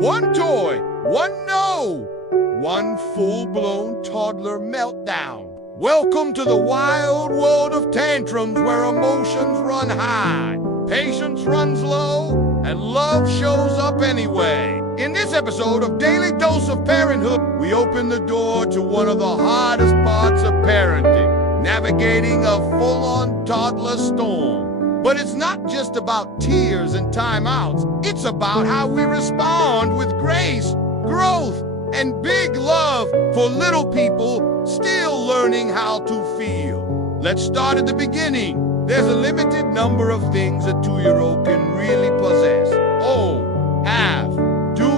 one toy, one no, one full-blown toddler meltdown. Welcome to the wild world of tantrums where emotions run high, patience runs low, and love shows up anyway. In this episode of Daily Dose of Parenthood, we open the door to one of the hardest parts of parenting, navigating a full-on toddler storm. But it's not just about tears and timeouts. It's about how we respond with grace, growth, and big love for little people still learning how to feel. Let's start at the beginning. There's a limited number of things a 2-year-old can really possess. Own, have, do,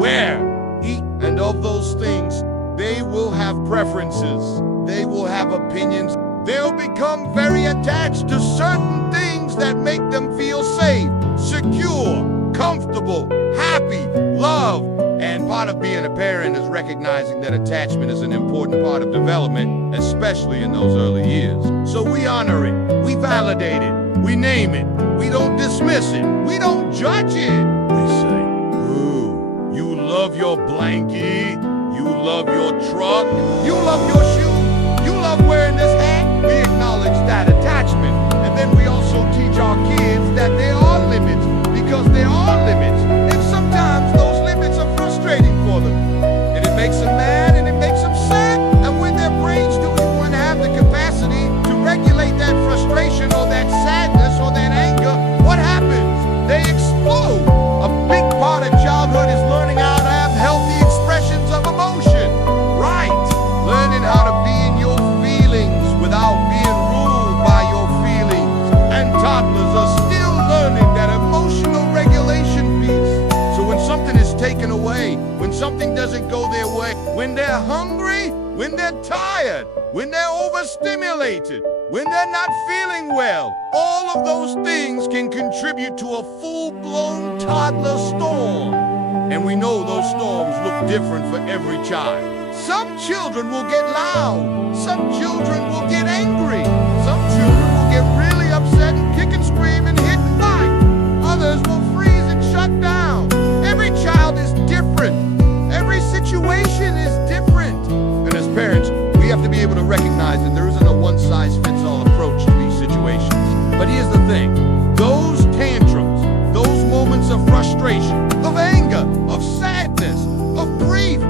wear, eat. And of those things, they will have preferences. They will have opinions. They'll become very attached to certain things that make them feel safe, secure, comfortable, happy, loved. And part of being a parent is recognizing that attachment is an important part of development, especially in those early years. So we honor it, we validate it, we name it, we don't dismiss it, we don't judge it. We say, ooh, you love your blankie, you love your truck, you love your shoe, you love wearing this hat. We acknowledge that attachment, and then we also teach our kids that there are limits, because there are limits, and sometimes those limits are frustrating for them, and it makes them mad and it makes them sad. And when their brains don't even have the capacity to regulate that frustration or that sadness or that anger, what happens? They explode. A big part of childhood is learning how to have healthy expressions of emotion. Right. Learning how to be in your feelings without being ruled by your feelings. And toddlers are still learning that emotional regulation piece. So when something is taken away, when something doesn't go their way, when they're hungry, when they're tired, when they're overstimulated, when they're not feeling well, all of those things can contribute to a full-blown toddler storm. And we know those storms look different for every child. Some children will get loud. Some children will get angry. Some children will get really upset and kick and scream and hit and fight. Others will freeze and shut down. Every child is different. Every situation is different. And as parents, we have to be able to recognize that there isn't a one-size-fits-all approach to these situations. But here's the thing. Those tantrums, those moments of frustration, of anger, of sadness, of grief,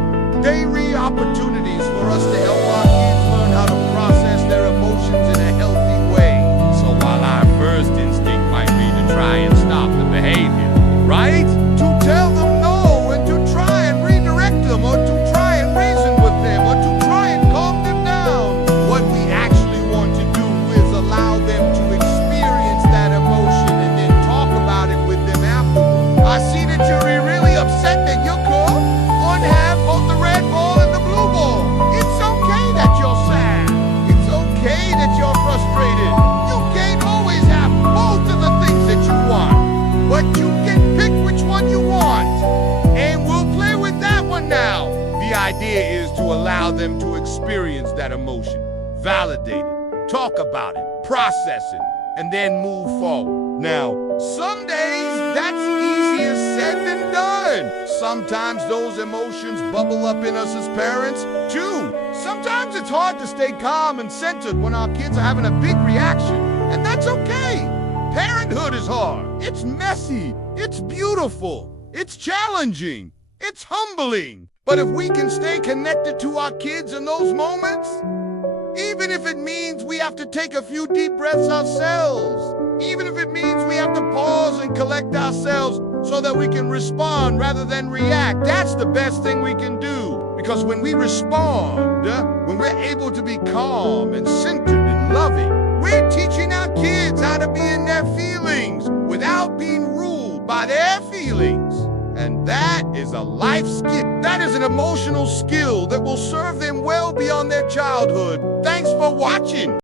they read opportunities for us to help our kids learn how to process their emotions in a healthy way. So while our first instinct might be to try and stop the behavior, right? To tell them no and to try and redirect them or to try and reason with them or to try and calm them down. What we actually want to do is allow them to experience that emotion and then talk about it with them afterwards. I see that you're really upset that you're cool on half both the red ball and the blue ball. It's okay that you're sad. It's okay that you're frustrated. You can't always have both of the things that you want, but you can pick which one you want. And we'll play with that one now. The idea is to allow them to experience that emotion, validate it, talk about it, process it, and then move forward. Now, some days that's easier said than done. Sometimes those emotions bubble up in us as parents, too. Sometimes it's hard to stay calm and centered when our kids are having a big reaction, and that's okay. Parenthood is hard. It's messy. It's beautiful. It's challenging. It's humbling. But if we can stay connected to our kids in those moments, even if it means we have to take a few deep breaths ourselves, even if it means we have to pause and collect ourselves so that we can respond rather than react, that's the best thing we can do. Because when we respond, when we're able to be calm and centered and loving, we're teaching our kids how to be in their feelings without being ruled by their feelings. And that is a life skill. That is an emotional skill that will serve them well beyond their childhood. Thanks for watching.